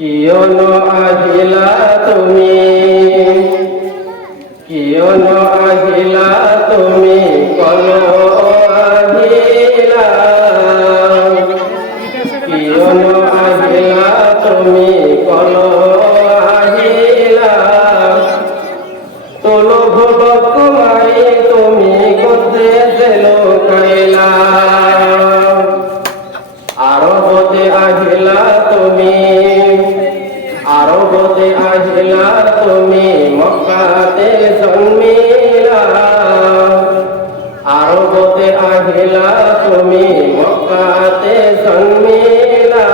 কিয়ন আহিলা তুমি? কিয়ন আহিলা তুমি? কল আহিলা। কিয়ন আহিলা তুমি? কল আহিলা। তোলো ভবক মারি তুমি কোথে দিল কাইলা আরবতে আহিলা তুমি। আরবতে আহিলা তুমি মক্কাতে জন্মিলা। আরবতে আহিলা তুমি মক্কাতে জন্মিলা।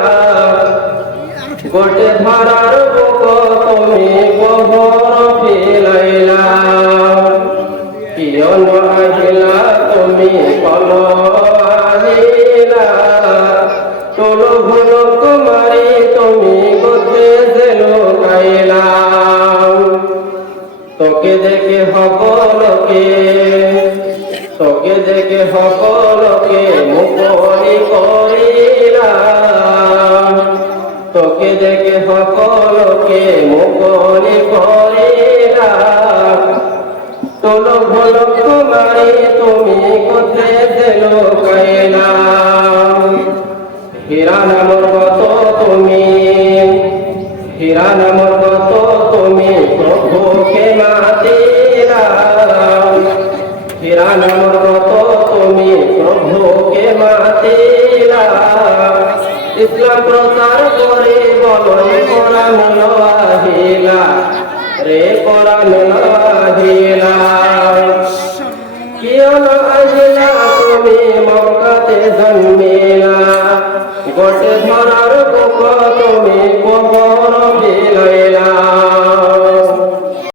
গোটে ধরার বুক তুমি গোবর ফিলাইলা কিয়ন আহিলা তুমি কল আহিলা চলো ভুল কুমারী তুমি গোতে কাইলা তোকে দেখে সকলকে, তোকে দেখে সকলকে মুখরি করিলা তোকে দেখে সকলকে মুখরি করিলা তোলো ভোল কুমারী তুমি কোথায় দিল কাইলা হীরা নামর কত তুমি প্রভুকে মাতিলা। হীরা নামর কত তুমি প্রভুকে মাতিলা। ইসলাম প্রচার করে বলো কোরআন আহিলা রে কোরআন আহিলা কিয়ন আহিলা তুমি মক্কাতে জন্মিলা? গোটে ধরার বুক তুমি কোব